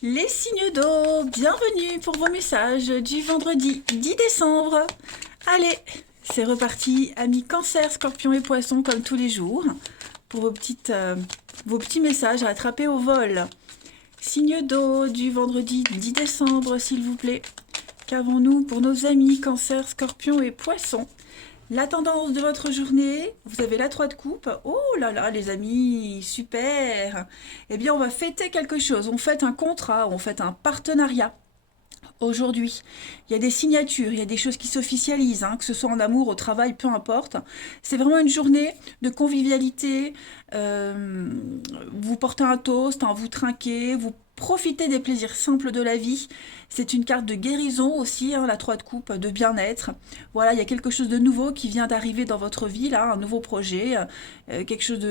Les signes d'eau, bienvenue pour vos messages du vendredi 10 décembre. Allez, c'est reparti, amis Cancer, Scorpion et Poisson comme tous les jours, pour vos petits messages à attraper au vol. Signe d'eau du vendredi 10 décembre, s'il vous plaît. Qu'avons-nous pour nos amis Cancer, Scorpion et Poisson? La tendance de votre journée, vous avez la 3 de coupe. Oh là là, les amis, super. Eh bien, on va fêter quelque chose. On fête un contrat, on fête un partenariat. Aujourd'hui, il y a des signatures, il y a des choses qui s'officialisent, hein, que ce soit en amour, au travail, peu importe. C'est vraiment une journée de convivialité. euh, Vous portez un toast, hein, vous trinquez, vous profitez des plaisirs simples de la vie. C'est une carte de guérison aussi, hein, la 3 de coupe, de bien-être. Voilà, il y a quelque chose de nouveau qui vient d'arriver dans votre vie, là, un nouveau projet, quelque chose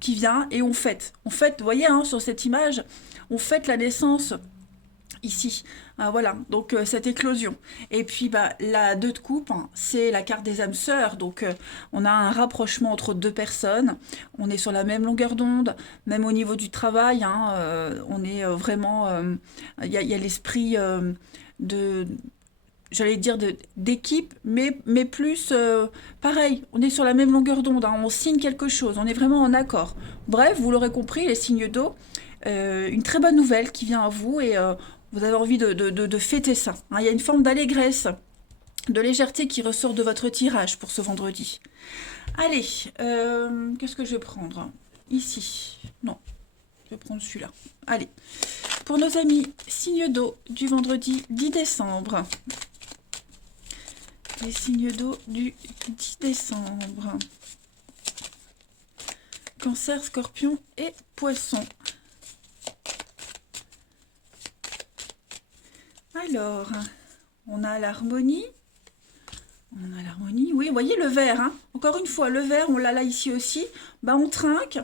qui vient, et on fête. On fête, vous voyez, hein, sur cette image, on fête la naissance ici. Ah, voilà, donc cette éclosion. Et puis bah, la 2 de coupe, hein, c'est la carte des âmes sœurs. Donc on a un rapprochement entre deux personnes. On est sur la même longueur d'onde, même au niveau du travail. Hein, on est vraiment. Il y a l'esprit de. J'allais dire d'équipe, mais plus pareil, on est sur la même longueur d'onde, hein, on signe quelque chose, on est vraiment en accord. Bref, vous l'aurez compris, les signes d'eau, une très bonne nouvelle qui vient à vous et vous avez envie de fêter ça. Hein. Il y a une forme d'allégresse, de légèreté qui ressort de votre tirage pour ce vendredi. Allez, qu'est-ce que je vais prendre? Ici. Non, je vais prendre celui-là. Allez, pour nos amis signes d'eau du vendredi 10 décembre. Les signes d'eau du 10 décembre. Cancer, Scorpion et Poisson. Alors, on a l'harmonie. On a l'harmonie. Oui, vous voyez le vert. Hein. Encore une fois, le vert, on l'a là ici aussi. Bah, on trinque.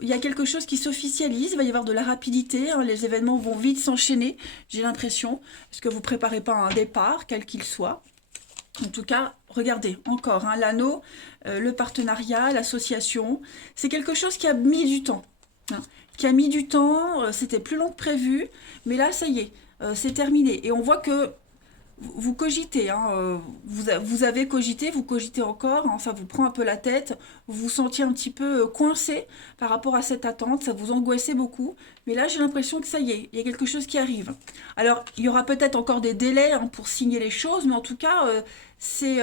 Il y a quelque chose qui s'officialise. Il va y avoir de la rapidité. Hein. Les événements vont vite s'enchaîner. J'ai l'impression. Est-ce que vous ne préparez pas un départ, quel qu'il soit? En tout cas, regardez, encore, hein, l'anneau, le partenariat, l'association, c'est quelque chose qui a mis du temps. Hein, qui a mis du temps, c'était plus long que prévu, mais là, ça y est, c'est terminé. Et on voit que vous cogitez, hein, vous avez cogité, vous cogitez encore, hein, ça vous prend un peu la tête, vous vous sentiez un petit peu coincé par rapport à cette attente, ça vous angoissait beaucoup, mais là j'ai l'impression que ça y est, il y a quelque chose qui arrive. Alors il y aura peut-être encore des délais hein, pour signer les choses, mais en tout cas c'est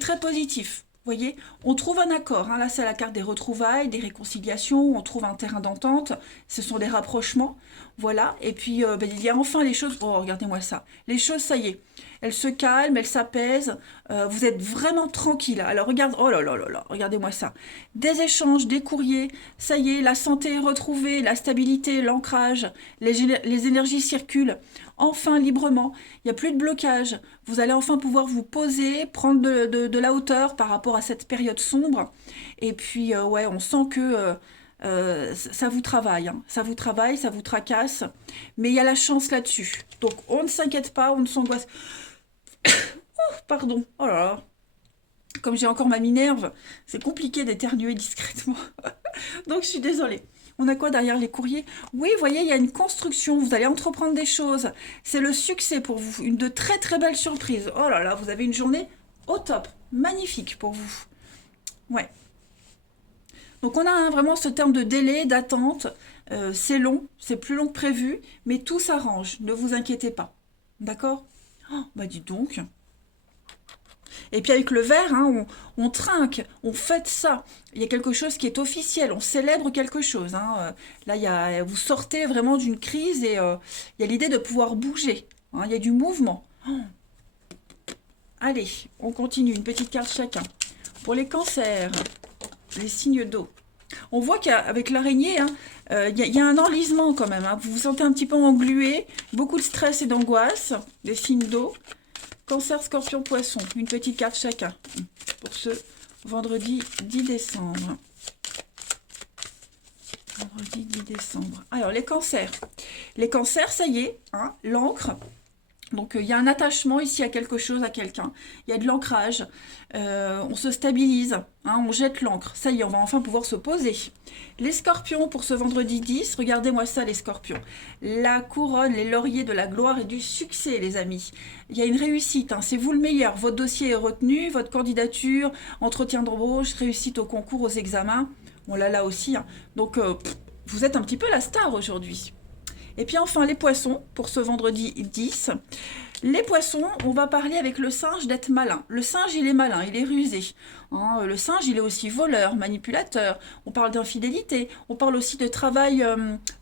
très positif. Vous voyez, on trouve un accord. Hein. Là, c'est la carte des retrouvailles, des réconciliations. On trouve un terrain d'entente. Ce sont des rapprochements. Voilà. Et puis, ben, il y a enfin les choses. Oh, regardez-moi ça. Les choses, ça y est. Elles se calment, elles s'apaisent. Vous êtes vraiment tranquille. Alors, regarde. Oh là là là là. Regardez-moi ça. Des échanges, des courriers. Ça y est, la santé est retrouvée, la stabilité, l'ancrage. Les énergies circulent enfin librement. Il n'y a plus de blocage. Vous allez enfin pouvoir vous poser, prendre de la hauteur par rapport à cette période sombre. Et puis, ouais, on sent que ça vous travaille. Hein. Ça vous travaille, ça vous tracasse. Mais il y a la chance là-dessus. Donc, on ne s'inquiète pas, on ne s'angoisse. Pardon. Oh là là. Comme j'ai encore ma minerve, c'est compliqué d'éternuer discrètement. Donc, je suis désolée. On a quoi derrière les courriers? Oui, vous voyez, il y a une construction. Vous allez entreprendre des choses. C'est le succès pour vous. Une de très très belles surprises. Oh là là, vous avez une journée au top. Magnifique pour vous. Ouais. Donc on a hein, vraiment ce terme de délai, d'attente. C'est long, c'est plus long que prévu, mais tout s'arrange. Ne vous inquiétez pas. D'accord? Oh, bah dites donc. Et puis avec le verre, hein, on trinque, on fête ça. Il y a quelque chose qui est officiel, on célèbre quelque chose. Hein. Là, vous sortez vraiment d'une crise et il y a l'idée de pouvoir bouger. Hein. Il y a du mouvement. Oh. Allez, on continue, une petite carte chacun. Pour les cancers, les signes d'eau. On voit qu'avec l'araignée, hein, y a un enlisement quand même. Hein. Vous vous sentez un petit peu englué, beaucoup de stress et d'angoisse, les signes d'eau. Cancer, Scorpion, Poisson. Une petite carte chacun pour ce vendredi 10 décembre. Vendredi 10 décembre. Alors, les cancers. Les cancers, ça y est, hein, l'encre. Donc, il y a un attachement ici à quelque chose, à quelqu'un. Il y a de l'ancrage. On se stabilise. Hein, on jette l'ancre. Ça y est, on va enfin pouvoir se poser. Les scorpions pour ce vendredi 10. Regardez-moi ça, les scorpions. La couronne, les lauriers de la gloire et du succès, les amis. Il y a une réussite. Hein, c'est vous le meilleur. Votre dossier est retenu. Votre candidature, entretien d'embauche, réussite au concours, aux examens. On l'a là aussi. Hein. Donc, vous êtes un petit peu la star aujourd'hui. Et puis enfin, les poissons, pour ce vendredi 10. Les poissons, on va parler avec le singe d'être malin. Le singe, il est malin, il est rusé. Hein, le singe, il est aussi voleur, manipulateur. On parle d'infidélité. On parle aussi de travail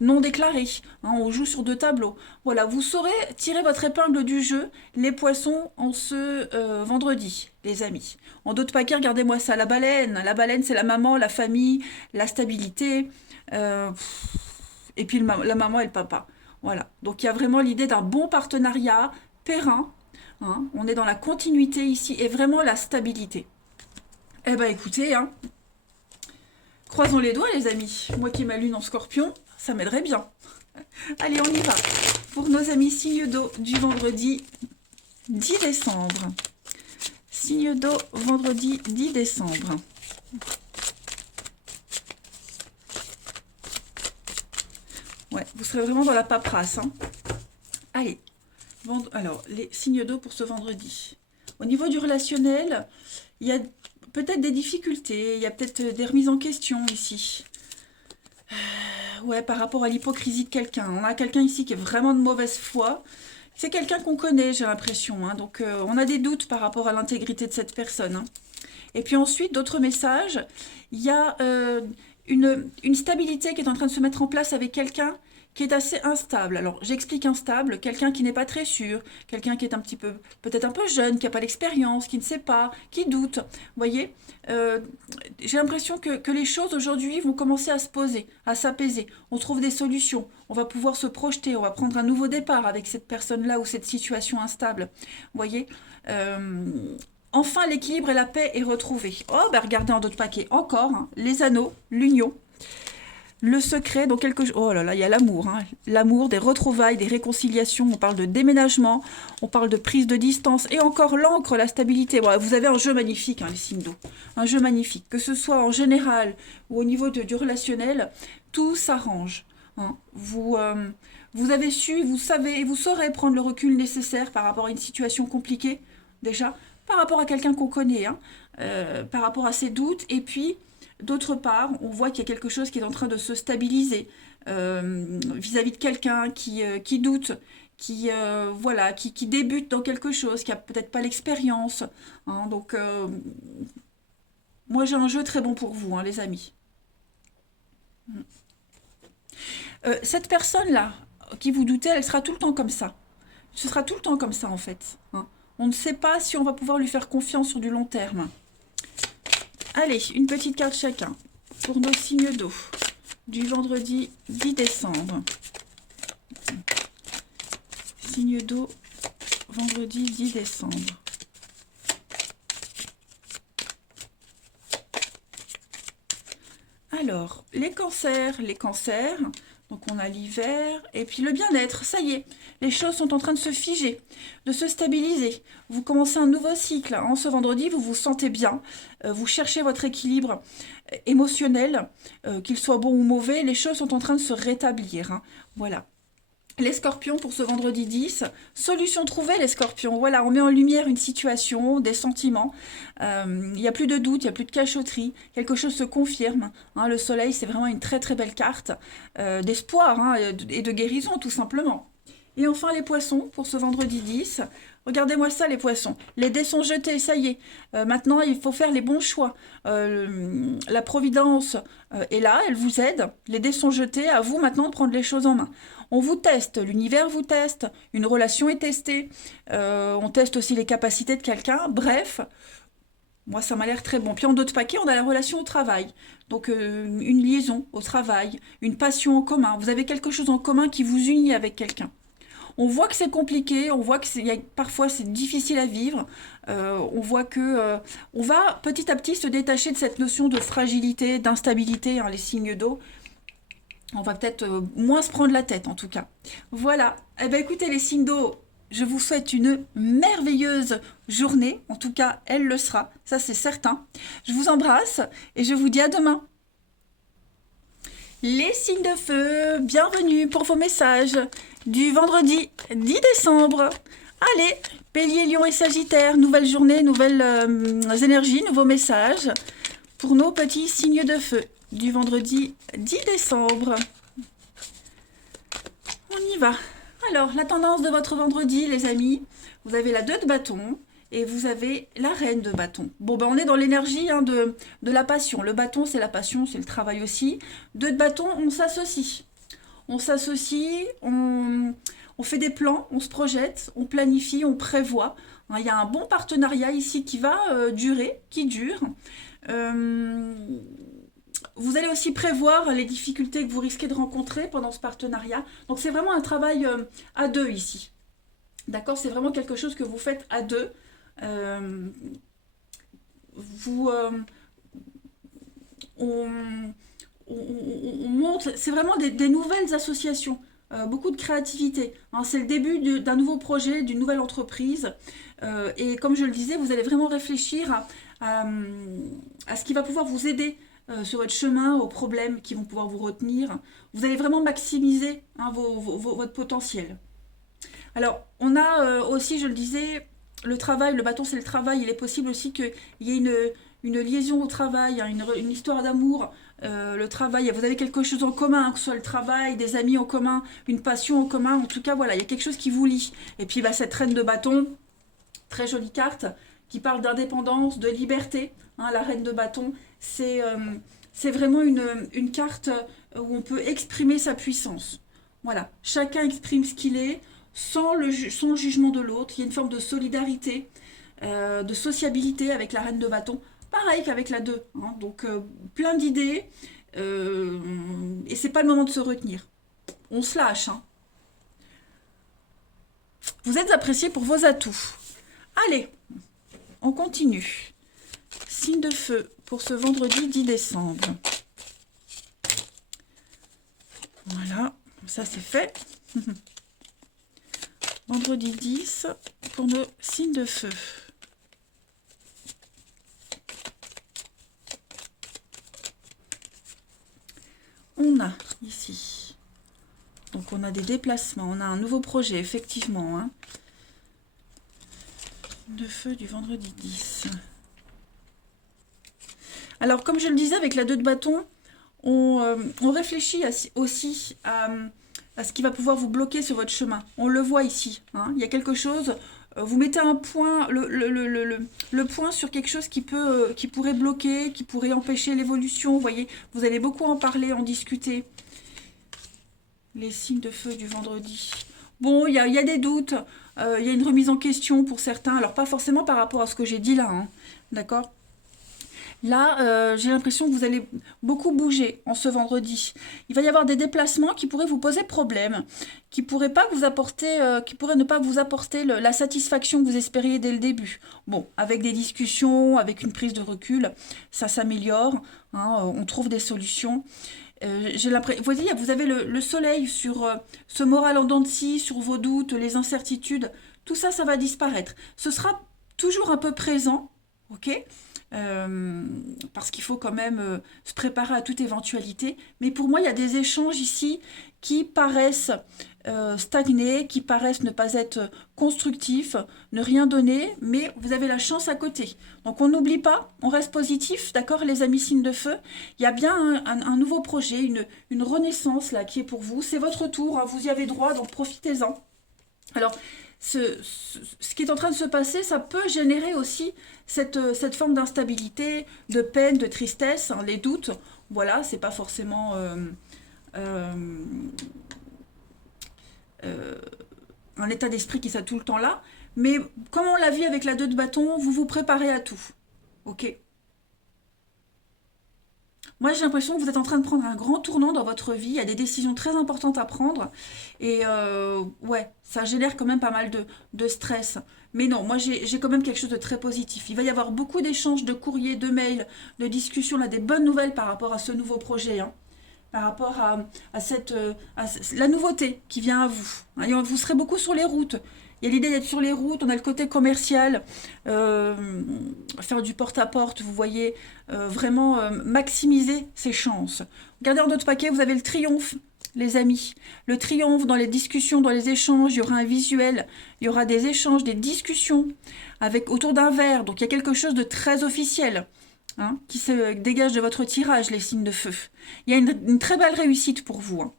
non déclaré. Hein, on joue sur 2 tableaux. Voilà, vous saurez tirer votre épingle du jeu, les poissons, en ce vendredi, les amis. En d'autres paquets, regardez-moi ça. La baleine, c'est la maman, la famille, la stabilité. Euh, et puis la maman et le papa. Voilà. Donc il y a vraiment l'idée d'un bon partenariat périn. Hein. On est dans la continuité ici et vraiment la stabilité. Eh ben écoutez, hein, croisons les doigts les amis. Moi qui ai ma lune en scorpion, ça m'aiderait bien. Allez, on y va. Pour nos amis signes d'eau du vendredi 10 décembre. Signe d'eau vendredi 10 décembre. Ouais, vous serez vraiment dans la paperasse. Hein. Allez, alors, les signes d'eau pour ce vendredi. Au niveau du relationnel, il y a peut-être des difficultés, il y a peut-être des remises en question ici. Ouais, par rapport à l'hypocrisie de quelqu'un. On a quelqu'un ici qui est vraiment de mauvaise foi. C'est quelqu'un qu'on connaît, j'ai l'impression. Hein. Donc, on a des doutes par rapport à l'intégrité de cette personne. Hein. Et puis ensuite, d'autres messages. Il y a une stabilité qui est en train de se mettre en place avec quelqu'un qui est assez instable. Alors, j'explique instable, quelqu'un qui n'est pas très sûr, quelqu'un qui est un petit peu, peut-être un peu jeune, qui n'a pas l'expérience, qui ne sait pas, qui doute. Vous voyez, j'ai l'impression que les choses aujourd'hui vont commencer à se poser, à s'apaiser. On trouve des solutions, on va pouvoir se projeter, on va prendre un nouveau départ avec cette personne-là ou cette situation instable. Vous voyez enfin, l'équilibre et la paix est retrouvé. Oh, ben regardez en d'autres paquets. Encore, hein, les anneaux, l'union, le secret, donc quelque chose... Oh là là, il y a l'amour. Hein. L'amour, des retrouvailles, des réconciliations. On parle de déménagement, on parle de prise de distance. Et encore l'encre, la stabilité. Bon, vous avez un jeu magnifique, hein, les signes d'eau. Un jeu magnifique. Que ce soit en général ou au niveau du relationnel, tout s'arrange. Hein. Vous avez su, vous savez et vous saurez prendre le recul nécessaire par rapport à une situation compliquée, déjà. Par rapport à quelqu'un qu'on connaît, hein, par rapport à ses doutes, et puis d'autre part, on voit qu'il y a quelque chose qui est en train de se stabiliser vis-à-vis de quelqu'un qui doute, voilà, qui débute dans quelque chose, qui a peut-être pas l'expérience. Hein, donc, moi j'ai un jeu très bon pour vous, hein, les amis. Cette personne-là, qui vous doutez, elle sera tout le temps comme ça. Ce sera tout le temps comme ça, en fait. Hein. On ne sait pas si on va pouvoir lui faire confiance sur du long terme. Allez, une petite carte chacun pour nos signes d'eau du vendredi 10 décembre. Signe d'eau, vendredi 10 décembre. Alors, les cancers, donc on a l'hiver, et puis le bien-être, ça y est, les choses sont en train de se figer, de se stabiliser. Vous commencez un nouveau cycle. En ce vendredi, vous vous sentez bien, vous cherchez votre équilibre émotionnel, qu'il soit bon ou mauvais, les choses sont en train de se rétablir. Hein. Voilà. Les scorpions pour ce vendredi 10, solution trouvée les scorpions, voilà, on met en lumière une situation, des sentiments, il n'y a plus de doute, il n'y a plus de cachotterie, quelque chose se confirme, hein, le soleil c'est vraiment une très très belle carte d'espoir hein, et de guérison tout simplement. Et enfin les poissons pour ce vendredi 10, regardez-moi ça les poissons, les dés sont jetés, ça y est, maintenant il faut faire les bons choix, la providence est là, elle vous aide, les dés sont jetés, à vous maintenant de prendre les choses en main. On vous teste, l'univers vous teste, une relation est testée, on teste aussi les capacités de quelqu'un, bref, moi ça m'a l'air très bon. Puis en d'autres paquets, on a la relation au travail, donc une liaison au travail, une passion en commun, vous avez quelque chose en commun qui vous unit avec quelqu'un. On voit que c'est compliqué, on voit que parfois c'est difficile à vivre, on voit que on va petit à petit se détacher de cette notion de fragilité, d'instabilité, hein, les signes d'eau. On va peut-être moins se prendre la tête en tout cas. Voilà. Eh bien écoutez les signes d'eau, je vous souhaite une merveilleuse journée. En tout cas, elle le sera. Ça, c'est certain. Je vous embrasse et je vous dis à demain. Les signes de feu, bienvenue pour vos messages du vendredi 10 décembre. Allez, Bélier, Lion et Sagittaire, nouvelle journée, nouvelles énergies, nouveaux messages pour nos petits signes de feu du vendredi 10 décembre. On y va. Alors, la tendance de votre vendredi, les amis, vous avez la 2 de bâton et vous avez la reine de bâton. Bon, ben on est dans l'énergie de la passion. Le bâton, c'est la passion, c'est le travail aussi. 2 de bâton, on s'associe. On s'associe, on fait des plans, on se projette, on planifie, on prévoit. Il y a un bon partenariat ici qui va durer, qui dure. Vous allez aussi prévoir les difficultés que vous risquez de rencontrer pendant ce partenariat. Donc c'est vraiment un travail à deux ici. D'accord? C'est vraiment quelque chose que vous faites à deux. On monte, c'est vraiment des nouvelles associations. Beaucoup de créativité. Hein, c'est le début d'un nouveau projet, d'une nouvelle entreprise. Et comme je le disais, vous allez vraiment réfléchir à ce qui va pouvoir vous aider sur votre chemin, aux problèmes qui vont pouvoir vous retenir. Vous allez vraiment maximiser votre potentiel. Alors, on a aussi, je le disais, le travail, le bâton c'est le travail. Il est possible aussi qu'il y ait une liaison au travail, hein, une histoire d'amour. Le travail, vous avez quelque chose en commun, hein, que ce soit le travail, des amis en commun, une passion en commun. En tout cas, voilà, il y a quelque chose qui vous lie. Et puis, cette reine de bâton, très jolie carte, qui parle d'indépendance, de liberté. Hein, la reine de bâton, c'est vraiment une carte où on peut exprimer sa puissance. Voilà, chacun exprime ce qu'il est sans le jugement de l'autre. Il y a une forme de solidarité, de sociabilité avec la reine de bâton. Pareil qu'avec la 2. Hein, donc, plein d'idées. Et c'est pas le moment de se retenir. On se lâche. Hein. Vous êtes apprécié pour vos atouts. Allez, on continue. Signe de feu pour ce vendredi 10 décembre. Voilà, ça c'est fait. Vendredi 10 pour nos signes de feu. On a ici, donc on a des déplacements, on a un nouveau projet, effectivement. Hein. De feu du vendredi 10. Alors, comme je le disais, avec la 2 de bâton, on réfléchit aussi à ce qui va pouvoir vous bloquer sur votre chemin. On le voit ici. Hein. Il y a quelque chose, vous mettez un point, le point sur quelque chose qui pourrait bloquer, qui pourrait empêcher l'évolution. Vous voyez, vous allez beaucoup en parler, en discuter. Les signes de feu du vendredi. Bon, il y a des doutes, il y a une remise en question pour certains. Alors, pas forcément par rapport à ce que j'ai dit là, hein, d'accord ? Là, j'ai l'impression que vous allez beaucoup bouger en ce vendredi. Il va y avoir des déplacements qui pourraient vous poser problème, qui pourraient pas vous apporter, qui pourraient ne pas vous apporter la satisfaction que vous espériez dès le début. Bon, avec des discussions, avec une prise de recul, ça s'améliore. Hein, on trouve des solutions. J'ai l'impression, vous voyez, vous avez le soleil sur ce moral en dents de scie, sur vos doutes, les incertitudes. Tout ça, ça va disparaître. Ce sera toujours un peu présent, ok ? Parce qu'il faut quand même se préparer à toute éventualité. Mais pour moi, il y a des échanges ici qui paraissent stagner, qui paraissent ne pas être constructifs, ne rien donner, mais vous avez la chance à côté. Donc on n'oublie pas, on reste positif, d'accord les amis signes de feu. Il y a bien un nouveau projet, une renaissance là qui est pour vous. C'est votre tour, hein, vous y avez droit, donc profitez-en. Alors, ce qui est en train de se passer, ça peut générer aussi cette forme d'instabilité, de peine, de tristesse, hein, les doutes. Voilà, c'est pas forcément un état d'esprit qui soit tout le temps là. Mais comme on l'a vu avec la 2 de bâton, vous vous préparez à tout. Ok ? Moi, j'ai l'impression que vous êtes en train de prendre un grand tournant dans votre vie. Il y a des décisions très importantes à prendre. Et ouais, ça génère quand même pas mal de stress. Mais non, moi, j'ai quand même quelque chose de très positif. Il va y avoir beaucoup d'échanges de courriers, de mails, de discussions, là, des bonnes nouvelles par rapport à ce nouveau projet. Hein. par rapport à la nouveauté qui vient à vous. Hein, et vous serez beaucoup sur les routes. Il y a l'idée d'être sur les routes, on a le côté commercial, faire du porte-à-porte, vous voyez, vraiment maximiser ses chances. Regardez en d'autres paquets, vous avez le triomphe, les amis. Le triomphe dans les discussions, dans les échanges, il y aura un visuel, il y aura des échanges, des discussions autour d'un verre. Donc il y a quelque chose de très officiel. Hein, qui se dégage de votre tirage, les signes de feu. Il y a une très belle réussite pour vous. Hein.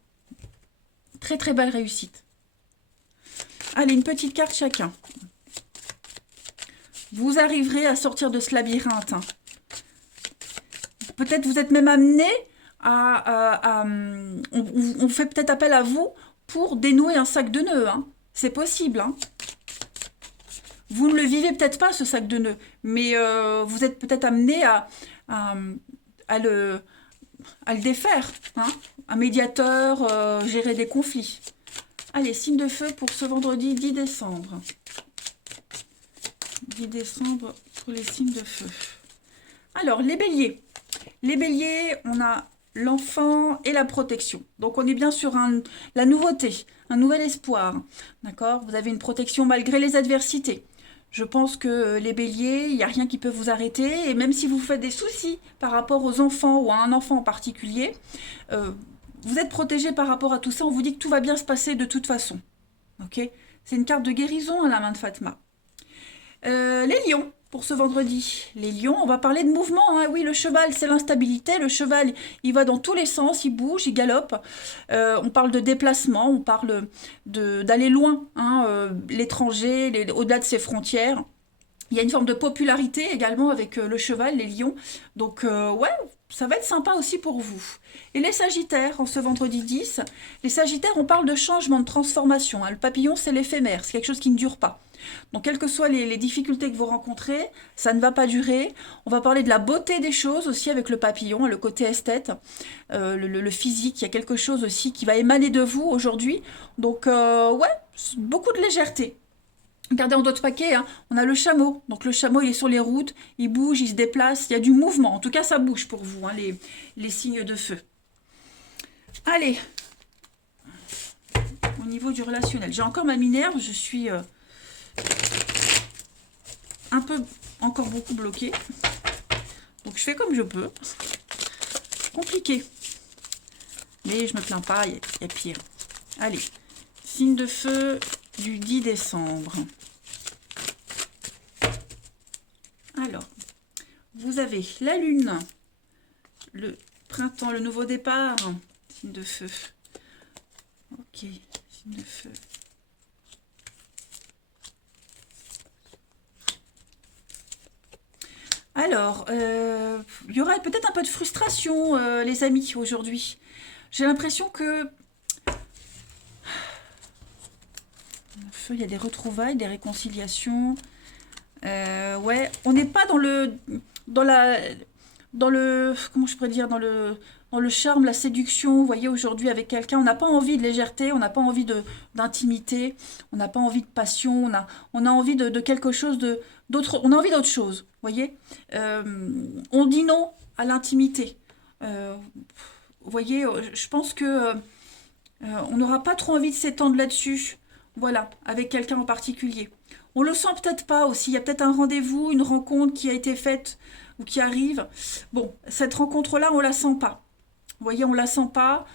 Très très belle réussite. Allez, une petite carte chacun. Vous arriverez à sortir de ce labyrinthe. Hein. Peut-être vous êtes même amené on fait peut-être appel à vous pour dénouer un sac de nœuds. Hein. C'est possible. Hein. Vous ne le vivez peut-être pas, ce sac de nœuds, mais vous êtes peut-être amené à le défaire. Hein. Un médiateur, gérer des conflits. Allez, signe de feu pour ce vendredi 10 décembre. 10 décembre pour les signes de feu. Alors, les béliers. Les béliers, on a l'enfant et la protection. Donc, on est bien sur la nouveauté, un nouvel espoir. D'accord? Vous avez une protection malgré les adversités. Je pense que les béliers, il n'y a rien qui peut vous arrêter. Et même si vous faites des soucis par rapport aux enfants ou à un enfant en particulier, vous êtes protégé par rapport à tout ça. On vous dit que tout va bien se passer de toute façon. Ok? C'est une carte de guérison à la main de Fatma. Les lions, pour ce vendredi. Les lions, on va parler de mouvement. Hein. Oui, le cheval, c'est l'instabilité. Le cheval, il va dans tous les sens, il bouge, il galope. On parle de déplacement, on parle d'aller loin, hein, l'étranger, au-delà de ses frontières. Il y a une forme de popularité également avec le cheval, les lions. Donc, ouais, ça va être sympa aussi pour vous. Et les sagittaires, en ce vendredi 10, les sagittaires, on parle de changement, de transformation. Hein. Le papillon, c'est l'éphémère, c'est quelque chose qui ne dure pas. Donc, quelles que soient les difficultés que vous rencontrez, ça ne va pas durer. On va parler de la beauté des choses aussi avec le papillon, le côté esthète, le physique. Il y a quelque chose aussi qui va émaner de vous aujourd'hui. Donc, ouais, beaucoup de légèreté. Regardez en d'autres paquets, hein, on a le chameau. Donc le chameau, il est sur les routes, il bouge, il se déplace, il y a du mouvement. En tout cas, ça bouge pour vous, hein, les signes de feu. Allez, au niveau du relationnel. J'ai encore ma Minerve, je suis un peu, encore beaucoup bloquée. Donc je fais comme je peux. Compliqué. Mais je me plains pas, il y a pire. Allez, signe de feu du 10 décembre. Alors, vous avez la lune, le printemps, le nouveau départ, signe de feu. Ok, signe de feu. Alors, il y aura peut-être un peu de frustration, les amis, aujourd'hui. J'ai l'impression que... Le feu, il y a des retrouvailles, des réconciliations... ouais, on n'est pas comment je pourrais dire, dans le charme, la séduction, vous voyez, aujourd'hui avec quelqu'un, on n'a pas envie de légèreté, on n'a pas envie d'intimité, on n'a pas envie de passion, on a envie de quelque chose d'autre, on a envie d'autre chose, vous voyez. On dit non à l'intimité. Vous voyez, je pense que on n'aura pas trop envie de s'étendre là-dessus, voilà, avec quelqu'un en particulier. On le sent peut-être pas aussi. Il y a peut-être un rendez-vous, une rencontre qui a été faite ou qui arrive. Bon, cette rencontre-là, on la sent pas. Vous voyez, on la sent pas.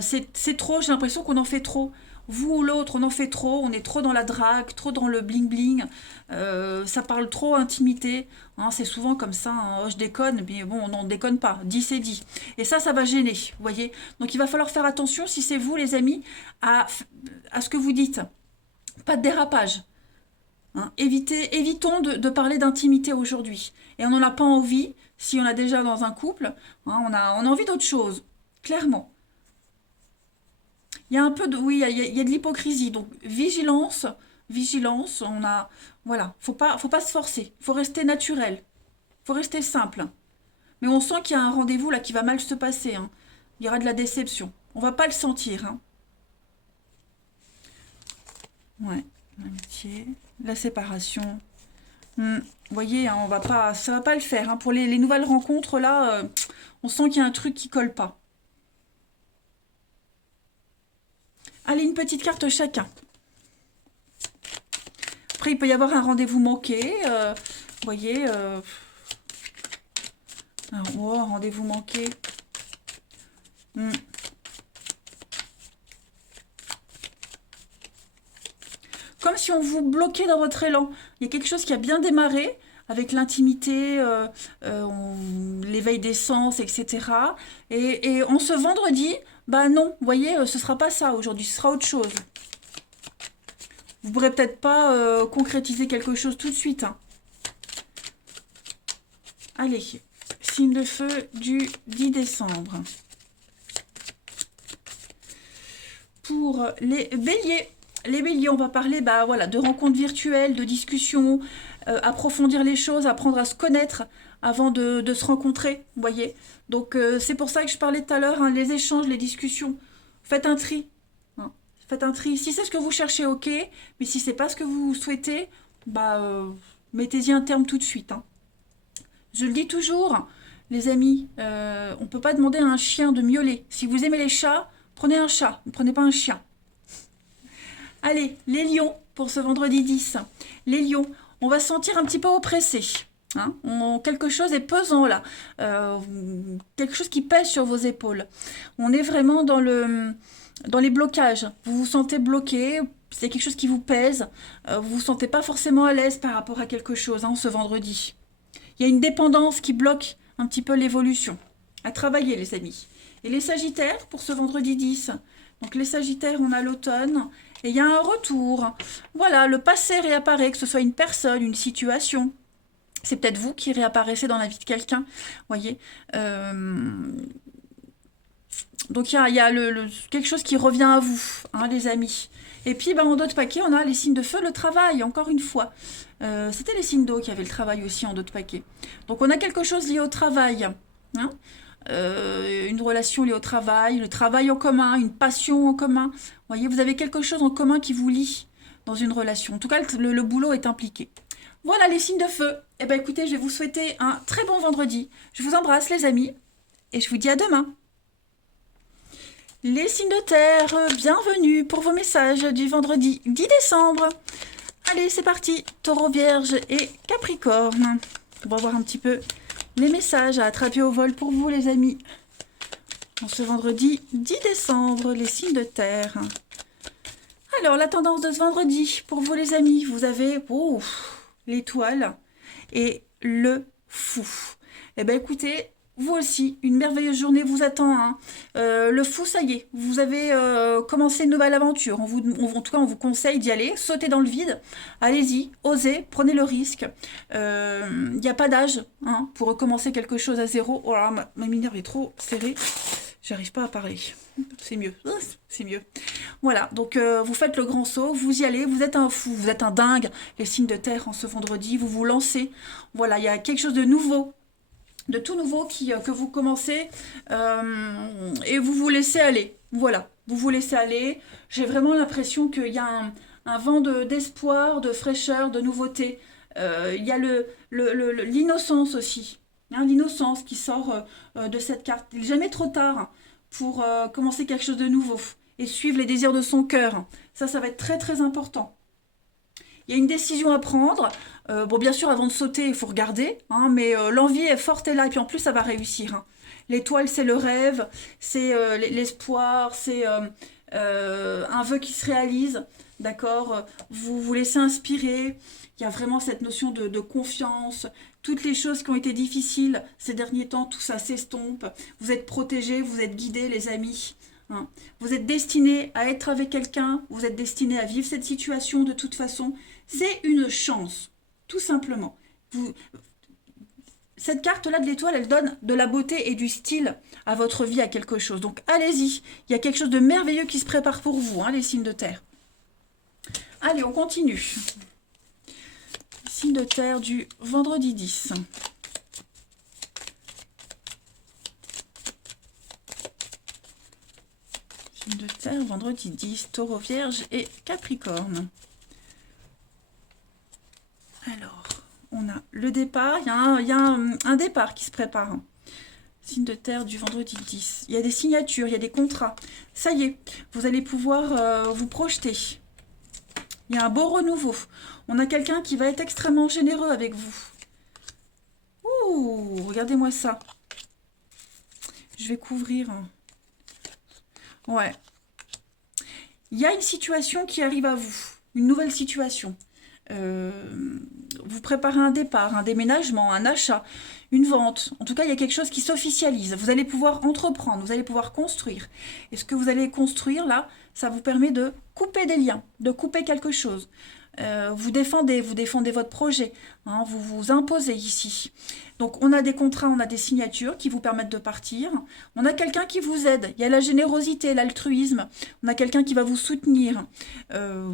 C'est trop. J'ai l'impression qu'on en fait trop. Vous ou l'autre, on en fait trop. On est trop dans la drague, trop dans le bling bling. Ça parle trop intimité. Hein, c'est souvent comme ça. Hein. Oh, je déconne, mais bon, on n'en déconne pas. Dit, c'est dit. Et ça va gêner. Vous voyez. Donc, il va falloir faire attention, si c'est vous, les amis, à ce que vous dites. Pas de dérapage. Hein, évitons de parler d'intimité aujourd'hui. Et on n'en a pas envie, si on est déjà dans un couple, hein, on a envie d'autre chose, clairement. Il y a un peu de... Oui, il y a de l'hypocrisie. Donc, vigilance, voilà, faut pas se forcer. Faut rester naturel. Faut rester simple. Mais on sent qu'il y a un rendez-vous là qui va mal se passer. Hein. Il y aura de la déception. On va pas le sentir. Hein. Ouais, l'amitié, la séparation. Vous voyez, hein, ça va pas le faire. Hein. Pour les nouvelles rencontres, là, on sent qu'il y a un truc qui colle pas. une petite carte chacun. Après, il peut y avoir un rendez-vous manqué. Vous voyez, un rendez-vous manqué. Comme si on vous bloquait dans votre élan. Il y a quelque chose qui a bien démarré avec l'intimité, l'éveil des sens, etc. Et en ce vendredi, bah non, vous voyez, ce sera pas ça aujourd'hui, ce sera autre chose. Vous pourrez peut-être pas concrétiser quelque chose tout de suite. Hein. Allez, signe de feu du 10 décembre. Pour les béliers, on va parler voilà, de rencontres virtuelles, de discussions, approfondir les choses, apprendre à se connaître avant de se rencontrer, vous voyez. Donc c'est pour ça que je parlais tout à l'heure, hein, les échanges, les discussions. Faites un tri. Hein. Faites un tri. Si c'est ce que vous cherchez, ok. Mais si c'est pas ce que vous souhaitez, mettez-y un terme tout de suite. Hein. Je le dis toujours, les amis, on ne peut pas demander à un chien de miauler. Si vous aimez les chats, prenez un chat, ne prenez pas un chien. Allez, les lions, pour ce vendredi 10. Les lions, on va se sentir un petit peu oppressé. Hein, quelque chose est pesant là. Quelque chose qui pèse sur vos épaules. On est vraiment dans les blocages. Vous vous sentez bloqué, c'est quelque chose qui vous pèse. Vous vous sentez pas forcément à l'aise par rapport à quelque chose ce vendredi. Il y a une dépendance qui bloque un petit peu l'évolution. À travailler, les amis. Et les sagittaires, pour ce vendredi 10. Donc les sagittaires, on a l'automne. Et il y a un retour. Voilà, le passé réapparaît, que ce soit une personne, une situation. C'est peut-être vous qui réapparaissez dans la vie de quelqu'un. Voyez. Donc il y a quelque chose qui revient à vous, hein, les amis. Et puis en dos de paquet, on a les signes de feu, le travail, encore une fois. C'était les signes d'eau qui avaient le travail aussi en dos de paquet. Donc on a quelque chose lié au travail. Hein, une relation liée au travail, le travail en commun, une passion en commun. Vous voyez, vous avez quelque chose en commun qui vous lie dans une relation. En tout cas, le boulot est impliqué. Voilà les signes de feu. Eh bien écoutez, je vais vous souhaiter un très bon vendredi. Je vous embrasse les amis et je vous dis à demain. Les signes de terre, bienvenue pour vos messages du vendredi 10 décembre. Allez, c'est parti. Taureau, Vierge et Capricorne. On va voir un petit peu les messages à attraper au vol pour vous les amis. En ce vendredi 10 décembre, les signes de terre. Alors, la tendance de ce vendredi, pour vous les amis, vous avez l'étoile et le fou. Eh bien, écoutez, vous aussi, une merveilleuse journée vous attend. Hein. Le fou, ça y est, vous avez commencé une nouvelle aventure. En tout cas, on vous conseille d'y aller, sauter dans le vide. Allez-y, osez, prenez le risque. Il n'y a pas d'âge pour recommencer quelque chose à zéro. Oh là, ma minerve est trop serrée. J'arrive pas à parler. C'est mieux. C'est mieux. Voilà, donc vous faites le grand saut, vous y allez, vous êtes un fou, vous êtes un dingue. Les signes de terre en ce vendredi, vous vous lancez. Voilà, il y a quelque chose de nouveau, de tout nouveau que vous commencez et vous vous laissez aller. Voilà, vous vous laissez aller. J'ai vraiment l'impression qu'il y a un vent d'espoir, de fraîcheur, de nouveauté. Il y a l'innocence aussi. Hein, l'innocence qui sort de cette carte. Il n'est jamais trop tard pour commencer quelque chose de nouveau et suivre les désirs de son cœur. Ça va être très très important. Il y a une décision à prendre. Bien sûr, avant de sauter, il faut regarder, mais l'envie est forte et là, et puis en plus, ça va réussir. Hein. L'étoile, c'est le rêve, c'est l'espoir, c'est un vœu qui se réalise, d'accord. Vous vous laissez inspirer. Il y a vraiment cette notion de confiance. Toutes les choses qui ont été difficiles ces derniers temps, tout ça s'estompe. Vous êtes protégés, vous êtes guidés, les amis. Hein. Vous êtes destinés à être avec quelqu'un, vous êtes destinés à vivre cette situation de toute façon. C'est une chance, tout simplement. Cette carte-là de l'étoile, elle donne de la beauté et du style à votre vie, à quelque chose. Donc allez-y, il y a quelque chose de merveilleux qui se prépare pour vous, les signes de terre. Allez, on continue. Signe de terre du vendredi 10. Signe de terre, vendredi 10, Taureau, Vierge et Capricorne. Alors, on a le départ, il y a un départ qui se prépare. Signe de terre du vendredi 10. Il y a des signatures, il y a des contrats. Ça y est, vous allez pouvoir vous projeter. Il y a un beau renouveau. On a quelqu'un qui va être extrêmement généreux avec vous. Ouh, regardez-moi ça. Je vais couvrir. Ouais. Il y a une situation qui arrive à vous. Une nouvelle situation. Vous préparez un départ, un déménagement, un achat, une vente. En tout cas, il y a quelque chose qui s'officialise. Vous allez pouvoir entreprendre, vous allez pouvoir construire. Et ce que vous allez construire là, ça vous permet de couper des liens, de couper quelque chose. Vous défendez votre projet, hein, vous vous imposez ici. Donc on a des contrats, on a des signatures qui vous permettent de partir. On a quelqu'un qui vous aide, il y a la générosité, l'altruisme. On a quelqu'un qui va vous soutenir.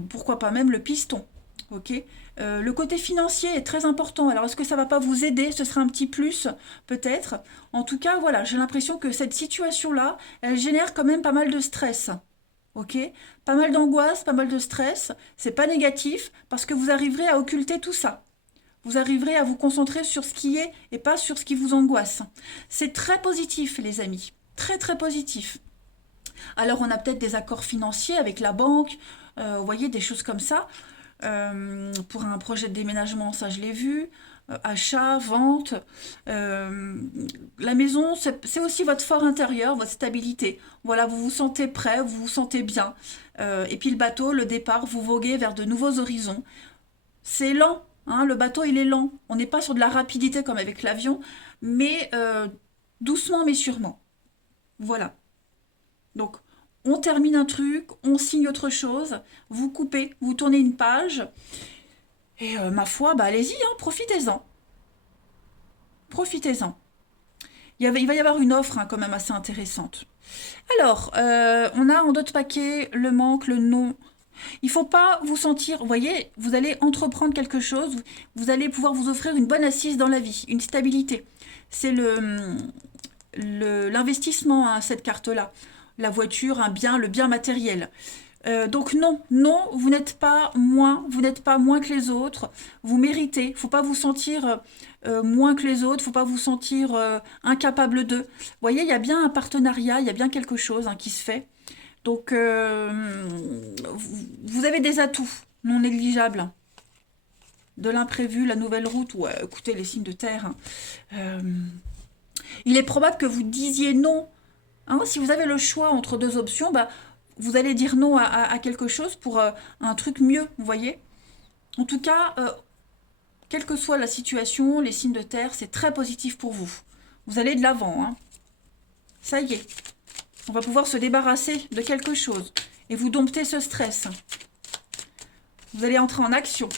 Pourquoi pas même le piston. Ok. Le côté financier est très important. Alors, est-ce que ça va pas vous aider? Ce sera un petit plus, peut-être. En tout cas, voilà, j'ai l'impression que cette situation-là, elle génère quand même pas mal de stress. Ok? Pas mal d'angoisse, pas mal de stress. C'est pas négatif parce que vous arriverez à occulter tout ça. Vous arriverez à vous concentrer sur ce qui est et pas sur ce qui vous angoisse. C'est très positif, les amis. Très, très positif. Alors, on a peut-être des accords financiers avec la banque, vous voyez, des choses comme ça. Pour un projet de déménagement, ça je l'ai vu. Achat, vente. La maison, c'est aussi votre fort intérieur, votre stabilité. Voilà, vous vous sentez prêt, vous vous sentez bien. Et puis le bateau, le départ, vous voguez vers de nouveaux horizons. C'est lent, hein, le bateau il est lent. On n'est pas sur de la rapidité comme avec l'avion, mais doucement mais sûrement. Voilà. Donc, on termine un truc, on signe autre chose, vous coupez, vous tournez une page, et ma foi, bah allez-y, hein, profitez-en. Profitez-en. Il va y avoir une offre hein, quand même assez intéressante. Alors, on a en d'autres paquets le manque, le non. Il ne faut pas vous sentir, vous voyez, vous allez entreprendre quelque chose, vous allez pouvoir vous offrir une bonne assise dans la vie, une stabilité. C'est l'investissement à cette carte-là. La voiture, un bien, le bien matériel. Donc non, non, vous n'êtes pas moins que les autres. Vous méritez. Faut pas vous sentir moins que les autres. Faut pas vous sentir incapable d'eux. Vous voyez, il y a bien un partenariat, il y a bien quelque chose hein, qui se fait. Donc vous avez des atouts non négligeables. De l'imprévu, la nouvelle route. Ouais, écoutez les signes de terre. Hein. Il est probable que vous disiez non. Hein, si vous avez le choix entre deux options, bah, vous allez dire non à quelque chose pour un truc mieux, vous voyez. En tout cas, quelle que soit la situation, les signes de terre, c'est très positif pour vous. Vous allez de l'avant. Hein. Ça y est. On va pouvoir se débarrasser de quelque chose et vous dompter ce stress. Vous allez entrer en action.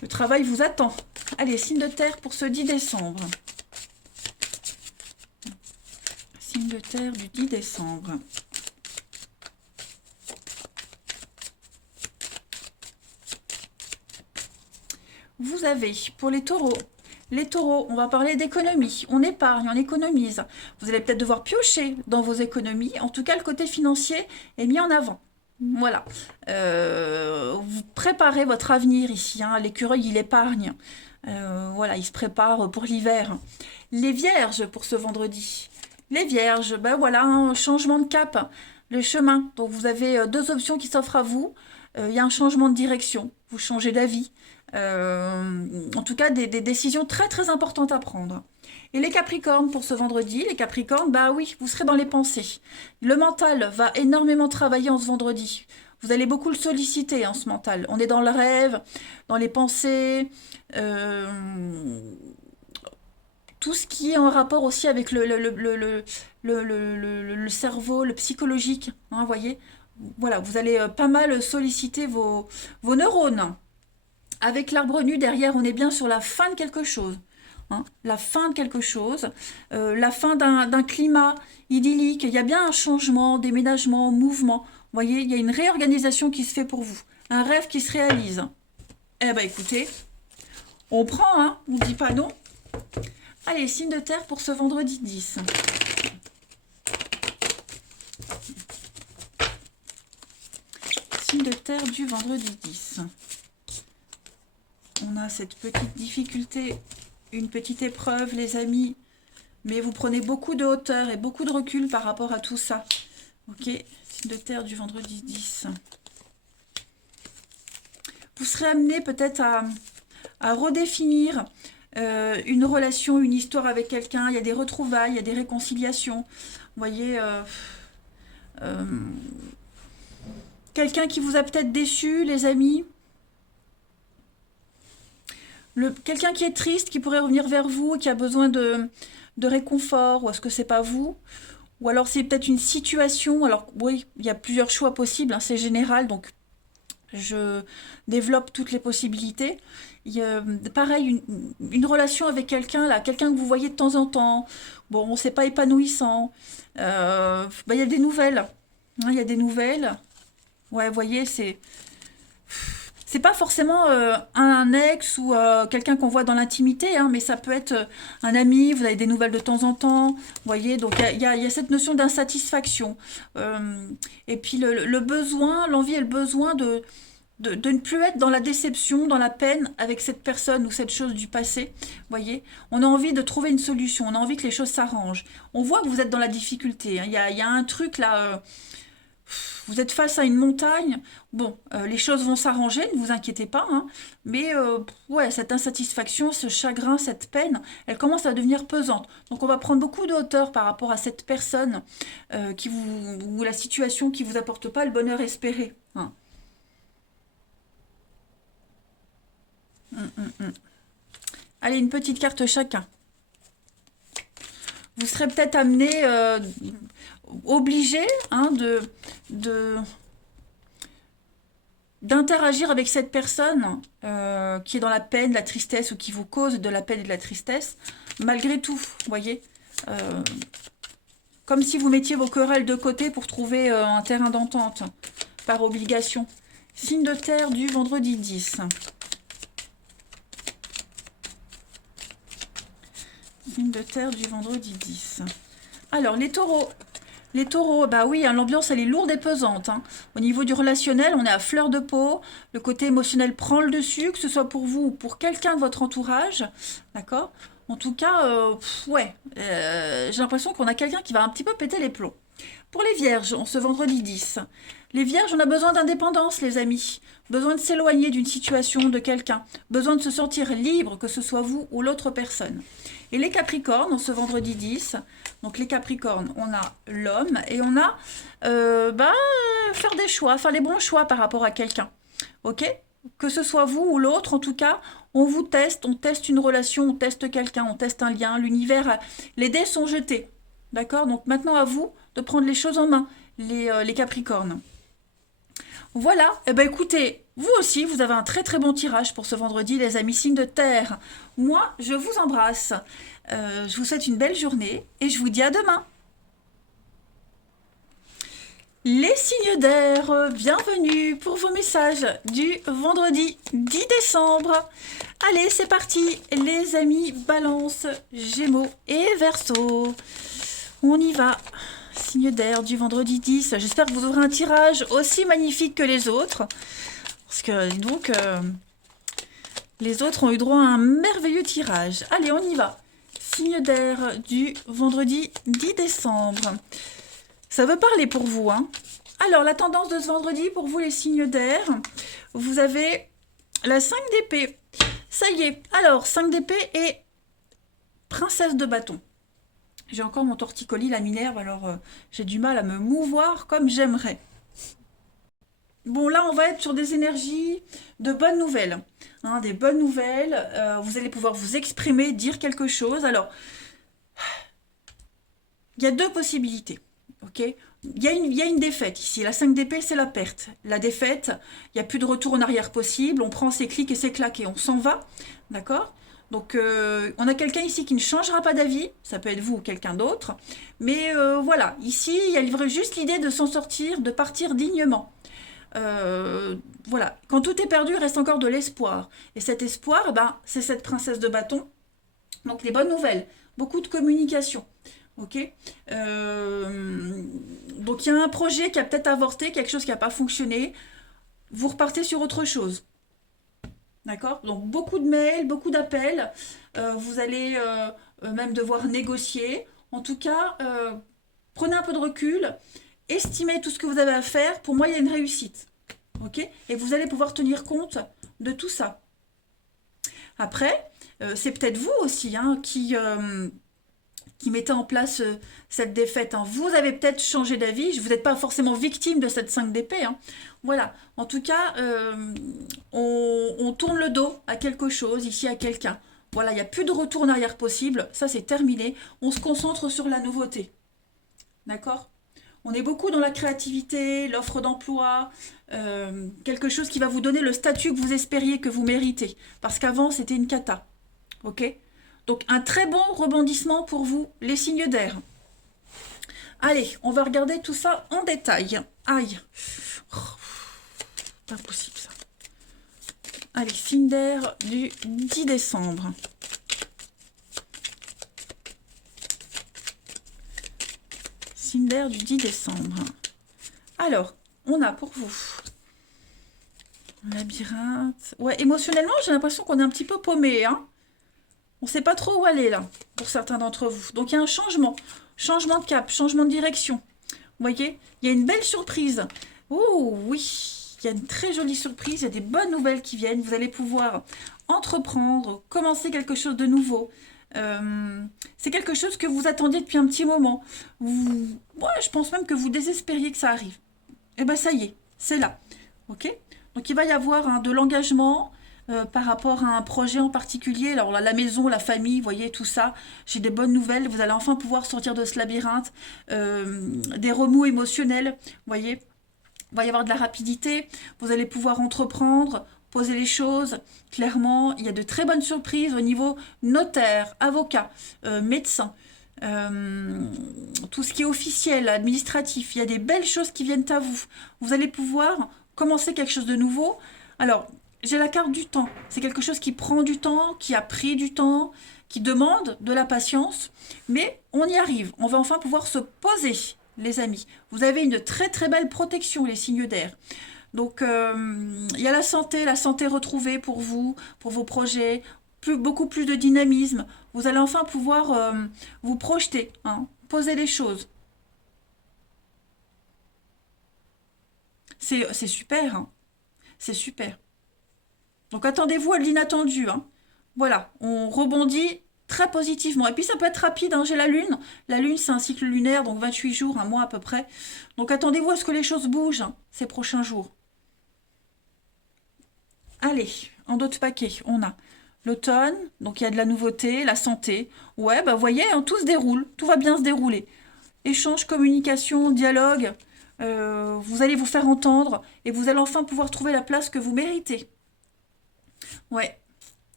Le travail vous attend. Allez, signe de terre pour ce 10 décembre. Signe de terre du 10 décembre. Vous avez, pour les taureaux, on va parler d'économie. On épargne, on économise. Vous allez peut-être devoir piocher dans vos économies. En tout cas, le côté financier est mis en avant. Voilà. Vous préparez votre avenir ici. Hein. L'écureuil, il épargne. Voilà, il se prépare pour l'hiver. Les vierges pour ce vendredi. Les vierges, ben voilà, un changement de cap. Le chemin. Donc vous avez deux options qui s'offrent à vous. Il y a un changement de direction. Vous changez d'avis. En tout cas, des décisions très très importantes à prendre. Et les Capricornes pour ce vendredi, les Capricornes, bah oui, vous serez dans les pensées. Le mental va énormément travailler en ce vendredi. Vous allez beaucoup le solliciter, hein, ce mental. On est dans le rêve, dans les pensées, tout ce qui est en rapport aussi avec le cerveau, le psychologique. Hein, vous voyez, voilà, vous allez pas mal solliciter vos neurones. Avec l'arbre nu derrière, on est bien sur la fin de quelque chose. Hein, la fin de quelque chose, la fin d'un climat idyllique. Il y a bien un changement, déménagement, mouvement. Vous voyez, il y a une réorganisation qui se fait pour vous. Un rêve qui se réalise. Eh ben écoutez, on prend, hein, on ne dit pas non. Allez, signe de terre pour ce vendredi 10. Signe de terre du vendredi 10. On a cette petite difficulté, une petite épreuve, les amis. Mais vous prenez beaucoup de hauteur et beaucoup de recul par rapport à tout ça. Ok, signe de terre du vendredi 10. Vous serez amené peut-être à redéfinir une relation, une histoire avec quelqu'un. Il y a des retrouvailles, il y a des réconciliations. Vous voyez, quelqu'un qui vous a peut-être déçu, les amis. Quelqu'un qui est triste, qui pourrait revenir vers vous, qui a besoin de réconfort, ou est-ce que c'est pas vous? Ou alors c'est peut-être une situation, alors oui, il y a plusieurs choix possibles, hein, c'est général, donc je développe toutes les possibilités. Il y a, pareil, une relation avec quelqu'un, là, quelqu'un que vous voyez de temps en temps, bon, c'est pas épanouissant, bah, il y a des nouvelles, hein, il y a des nouvelles, ouais, vous voyez, c'est pas forcément un ex ou quelqu'un qu'on voit dans l'intimité, hein, mais ça peut être un ami, vous avez des nouvelles de temps en temps, vous voyez, donc il y a cette notion d'insatisfaction. Et puis le besoin, l'envie et le besoin de ne plus être dans la déception, dans la peine avec cette personne ou cette chose du passé, vous voyez. On a envie de trouver une solution, on a envie que les choses s'arrangent. On voit que vous êtes dans la difficulté, hein, il y a un truc là... vous êtes face à une montagne, bon, les choses vont s'arranger, ne vous inquiétez pas, hein, mais ouais, cette insatisfaction, ce chagrin, cette peine, elle commence à devenir pesante. Donc on va prendre beaucoup de hauteur par rapport à cette personne ou la situation qui vous apporte pas le bonheur espéré, hein. Allez, une petite carte chacun. Vous serez peut-être amené, obligé, hein, de, d'interagir avec cette personne qui est dans la peine, la tristesse ou qui vous cause de la peine et de la tristesse, malgré tout, vous voyez. Comme si vous mettiez vos querelles de côté pour trouver un terrain d'entente, par obligation. Signe de terre du vendredi 10. Signe de terre du vendredi 10. Alors, les taureaux. Les taureaux, bah oui, hein, l'ambiance elle est lourde et pesante, hein. Au niveau du relationnel, on est à fleur de peau. Le côté émotionnel prend le dessus, que ce soit pour vous ou pour quelqu'un de votre entourage. D'accord? En tout cas, ouais, j'ai l'impression qu'on a quelqu'un qui va un petit peu péter les plombs. Pour les vierges, on se vendredi 10. Les vierges, on a besoin d'indépendance, les amis. Besoin de s'éloigner d'une situation, de quelqu'un. Besoin de se sentir libre, que ce soit vous ou l'autre personne. Et les capricornes, on se vendredi 10. Donc les capricornes, on a l'homme et on a faire des choix, faire les bons choix par rapport à quelqu'un. Ok? Que ce soit vous ou l'autre, en tout cas, on vous teste, on teste une relation, on teste quelqu'un, on teste un lien. L'univers, les dés sont jetés. D'accord? Donc maintenant à vous de prendre les choses en main, les capricornes. Voilà, eh ben écoutez, vous aussi, vous avez un très très bon tirage pour ce vendredi, les amis signes de terre. Moi, je vous embrasse, je vous souhaite une belle journée et je vous dis à demain. Les signes d'air, bienvenue pour vos messages du vendredi 10 décembre. Allez, c'est parti, les amis Balance, Gémeaux et Verseau. On y va. Signe d'air du vendredi 10. J'espère que vous aurez un tirage aussi magnifique que les autres. Parce que donc, les autres ont eu droit à un merveilleux tirage. Allez, on y va. Signe d'air du vendredi 10 décembre. Ça veut parler pour vous, hein. Alors, la tendance de ce vendredi, pour vous, les signes d'air, vous avez la 5 d'épée. Ça y est. Alors, 5 d'épée et princesse de bâton. J'ai encore mon torticolis, la Minerve, alors j'ai du mal à me mouvoir comme j'aimerais. Bon, là, on va être sur des énergies de bonnes nouvelles. Hein, des bonnes nouvelles. Vous allez pouvoir vous exprimer, dire quelque chose. Alors, il y a deux possibilités. Ok? Il y a une défaite ici. La 5 d'épée, c'est la perte. La défaite, il n'y a plus de retour en arrière possible. On prend ses clics et ses claques et on s'en va. D'accord? Donc, on a quelqu'un ici qui ne changera pas d'avis. Ça peut être vous ou quelqu'un d'autre. Mais voilà, ici, il y a juste l'idée de s'en sortir, de partir dignement. Voilà, quand tout est perdu, il reste encore de l'espoir. Et cet espoir, ben, c'est cette princesse de bâton. Donc, les bonnes nouvelles. Beaucoup de communication. Ok, donc il y a un projet qui a peut-être avorté, quelque chose qui n'a pas fonctionné. Vous repartez sur autre chose. D'accord? Donc beaucoup de mails, beaucoup d'appels. Vous allez même devoir négocier. En tout cas, prenez un peu de recul, estimez tout ce que vous avez à faire. Pour moi, il y a une réussite. Ok? Et vous allez pouvoir tenir compte de tout ça. Après, c'est peut-être vous aussi hein, qui mettez en place cette défaite. Hein. Vous avez peut-être changé d'avis, vous n'êtes pas forcément victime de cette 5 d'épée. Hein. Voilà, en tout cas, on tourne le dos à quelque chose, ici à quelqu'un. Voilà, il n'y a plus de retour en arrière possible, ça c'est terminé. On se concentre sur la nouveauté. D'accord? On est beaucoup dans la créativité, l'offre d'emploi, quelque chose qui va vous donner le statut que vous espériez, que vous méritez. Parce qu'avant, c'était une cata. Ok? Donc, un très bon rebondissement pour vous, les signes d'air. Allez, on va regarder tout ça en détail. Aïe. Oh, pas possible ça. Allez, signe d'air du 10 décembre. Signe d'air du 10 décembre. Alors, on a pour vous labyrinthe. Ouais, émotionnellement, j'ai l'impression qu'on est un petit peu paumé. Hein. On ne sait pas trop où aller là, pour certains d'entre vous. Donc, il y a un changement. Changement de cap, changement de direction. Vous voyez, il y a une belle surprise. Oh oui, il y a une très jolie surprise. Il y a des bonnes nouvelles qui viennent. Vous allez pouvoir entreprendre, commencer quelque chose de nouveau. C'est quelque chose que vous attendiez depuis un petit moment. Ouais, je pense même que vous désespériez que ça arrive. Et bien ça y est, c'est là. Ok? Donc il va y avoir hein, de l'engagement par rapport à un projet en particulier. Alors la maison, la famille, vous voyez, tout ça. J'ai des bonnes nouvelles. Vous allez enfin pouvoir sortir de ce labyrinthe. Des remous émotionnels, vous voyez. Il va y avoir de la rapidité. Vous allez pouvoir entreprendre, poser les choses. Clairement, il y a de très bonnes surprises au niveau notaire, avocat, médecin. Tout ce qui est officiel, administratif, il y a des belles choses qui viennent à vous. Vous allez pouvoir commencer quelque chose de nouveau. Alors, j'ai la carte du temps. C'est quelque chose qui prend du temps, qui a pris du temps, qui demande de la patience, mais on y arrive. On va enfin pouvoir se poser, les amis. Vous avez une très très belle protection, les signes d'air. Donc, il y a la santé retrouvée pour vous, pour vos projets, beaucoup plus de dynamisme. Vous allez enfin pouvoir vous projeter, hein, poser les choses. C'est super, hein, c'est super. Donc, attendez-vous à de l'inattendu. Hein. Voilà, on rebondit très positivement. Et puis, ça peut être rapide. Hein. J'ai la Lune. La Lune, c'est un cycle lunaire, donc 28 jours, un mois à peu près. Donc, attendez-vous à ce que les choses bougent hein, ces prochains jours. Allez, en d'autres paquets, on a l'automne, donc il y a de la nouveauté, la santé. Ouais, bah vous voyez, hein, tout se déroule, tout va bien se dérouler. Échange, communication, dialogue, vous allez vous faire entendre et vous allez enfin pouvoir trouver la place que vous méritez. Ouais,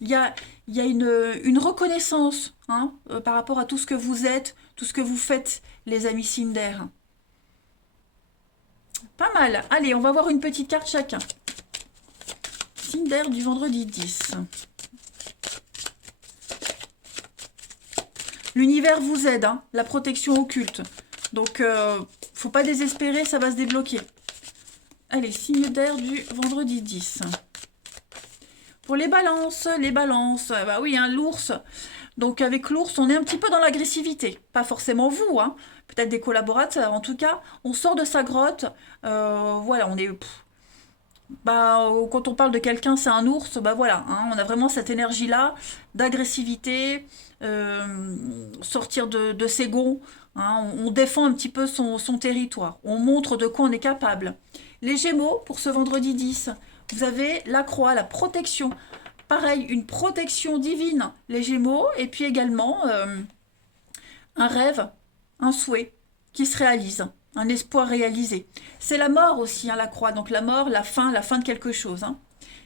il y a, il y a une reconnaissance hein, par rapport à tout ce que vous êtes, tout ce que vous faites, les amis Cinder. Pas mal. Allez, on va voir une petite carte chacun. Cinder du vendredi 10. L'univers vous aide, hein, la protection occulte. Donc, faut pas désespérer, ça va se débloquer. Allez, signe d'air du vendredi 10. Pour les balances, bah oui, hein, l'ours. Donc, avec l'ours, on est un petit peu dans l'agressivité. Pas forcément vous, hein. Peut-être des collaborateurs. En tout cas, on sort de sa grotte. Voilà, on est... Bah, quand on parle de quelqu'un, c'est un ours, bah voilà, hein, on a vraiment cette énergie-là d'agressivité, sortir de ses gonds, hein, on défend un petit peu son territoire, on montre de quoi on est capable. Les Gémeaux, pour ce vendredi 10, vous avez la croix, la protection. Pareil, une protection divine, les Gémeaux, et puis également un rêve, un souhait qui se réalise, un espoir réalisé. C'est la mort aussi, hein, la croix. Donc la mort, la fin de quelque chose. Hein.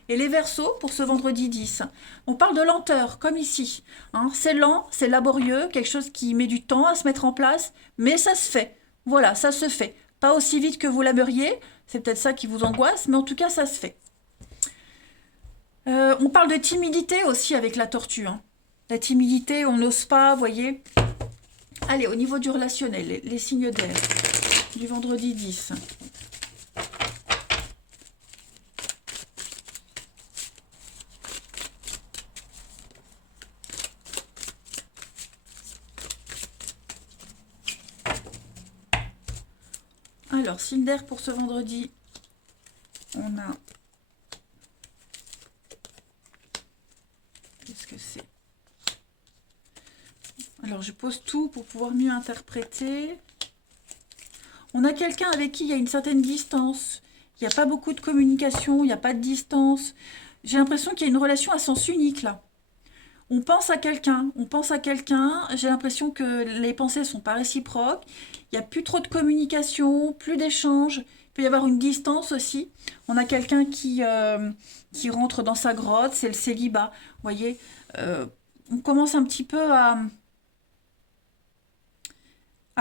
Et les Verseaux, pour ce vendredi 10, on parle de lenteur, comme ici. Hein. C'est lent, c'est laborieux, quelque chose qui met du temps à se mettre en place, mais ça se fait. Voilà, ça se fait. Pas aussi vite que vous l'aimeriez, c'est peut-être ça qui vous angoisse, mais en tout cas, ça se fait. On parle de timidité aussi avec la tortue. Hein. La timidité, on n'ose pas, vous voyez. Allez, au niveau du relationnel, les signes d'air du vendredi 10. Alors, Cinder pour ce vendredi, on a... Qu'est-ce que c'est? Alors, je pose tout pour pouvoir mieux interpréter. On a quelqu'un avec qui il y a une certaine distance. Il n'y a pas beaucoup de communication, il n'y a pas de distance. J'ai l'impression qu'il y a une relation à sens unique, là. On pense à quelqu'un, j'ai l'impression que les pensées ne sont pas réciproques, il n'y a plus trop de communication, plus d'échanges, il peut y avoir une distance aussi. On a quelqu'un qui rentre dans sa grotte, c'est le célibat. Vous voyez, on commence un petit peu à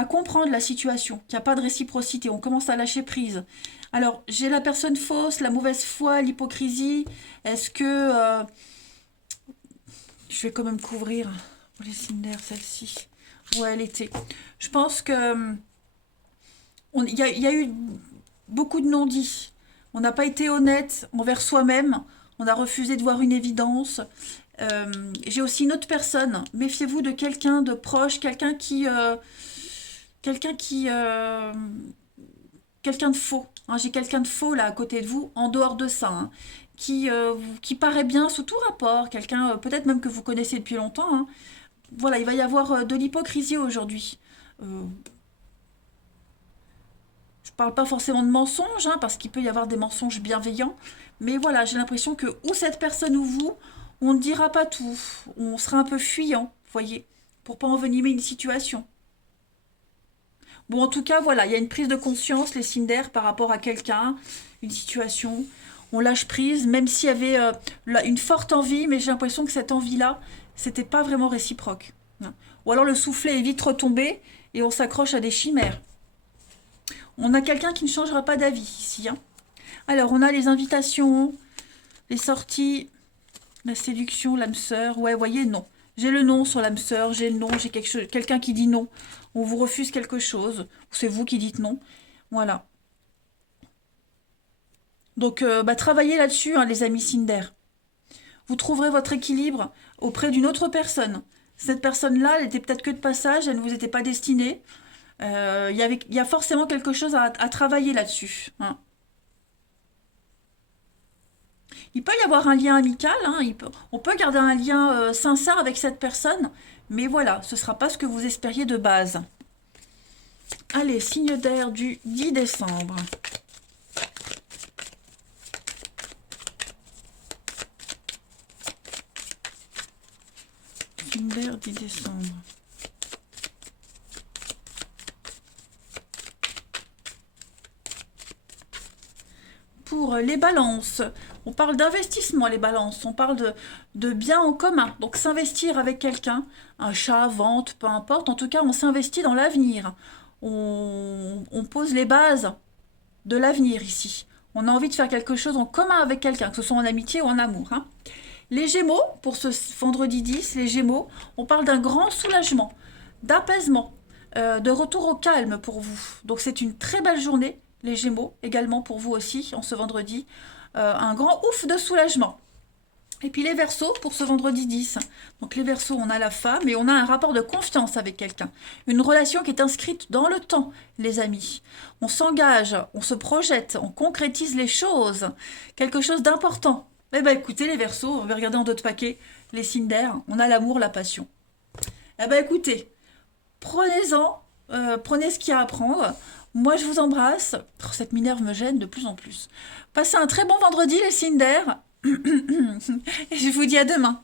comprendre la situation, qu'il n'y a pas de réciprocité, on commence à lâcher prise. Alors, j'ai la personne fausse, la mauvaise foi, l'hypocrisie. Est-ce que... je vais quand même couvrir pour les Cinder, celle-ci. Ouais, elle était. Je pense que... Il y a eu beaucoup de non-dits. On n'a pas été honnête envers soi-même. On a refusé de voir une évidence. J'ai aussi une autre personne. Méfiez-vous de quelqu'un de proche, quelqu'un de faux. Hein, j'ai quelqu'un de faux là à côté de vous, en dehors de ça, hein, qui paraît bien sous tout rapport, quelqu'un peut-être même que vous connaissez depuis longtemps. Hein. Voilà, il va y avoir de l'hypocrisie aujourd'hui. Je parle pas forcément de mensonges, hein, parce qu'il peut y avoir des mensonges bienveillants, mais voilà, j'ai l'impression que ou cette personne ou vous, on ne dira pas tout, on sera un peu fuyant, vous voyez, pour pas envenimer une situation. Bon, en tout cas, voilà, il y a une prise de conscience, les Cinder, par rapport à quelqu'un, une situation. On lâche prise, même s'il y avait une forte envie, mais j'ai l'impression que cette envie-là, c'était pas vraiment réciproque. Hein. Ou alors le soufflet est vite retombé et on s'accroche à des chimères. On a quelqu'un qui ne changera pas d'avis ici. Hein. Alors, on a les invitations, les sorties, la séduction, l'âme sœur. Ouais, vous voyez, non. J'ai le non sur l'âme sœur, j'ai le non, j'ai quelqu'un qui dit non. On vous refuse quelque chose, ou c'est vous qui dites non. Voilà. Donc, travaillez là-dessus, hein, les amis Cinder. Vous trouverez votre équilibre auprès d'une autre personne. Cette personne-là, elle était peut-être que de passage, elle ne vous était pas destinée. Il y a forcément quelque chose à travailler là-dessus. Hein. Il peut y avoir un lien amical, hein, on peut garder un lien sincère avec cette personne, mais voilà, ce ne sera pas ce que vous espériez de base. Allez, signe d'air du 10 décembre. Signe d'air 10 décembre. Pour les balances, on parle d'investissement, les balances, on parle de biens en commun. Donc s'investir avec quelqu'un, achat, vente, peu importe, en tout cas on s'investit dans l'avenir. On pose les bases de l'avenir ici. On a envie de faire quelque chose en commun avec quelqu'un, que ce soit en amitié ou en amour. Hein. Les Gémeaux, pour ce vendredi 10, les Gémeaux, on parle d'un grand soulagement, d'apaisement, de retour au calme pour vous. Donc c'est une très belle journée, les Gémeaux, également pour vous aussi, en ce vendredi. Un grand ouf de soulagement. Et puis les Verseaux pour ce vendredi 10. Donc les Verseaux, on a la femme et on a un rapport de confiance avec quelqu'un. Une relation qui est inscrite dans le temps, les amis. On s'engage, on se projette, on concrétise les choses. Quelque chose d'important. Eh bien écoutez les Verseaux, on va regarder en d'autres paquets. Les Cinder, on a l'amour, la passion. Eh bien écoutez, prenez-en, prenez ce qu'il y a à prendre. Moi, je vous embrasse. Oh, cette Minerve me gêne de plus en plus. Passez un très bon vendredi, les Cinder. Et je vous dis à demain.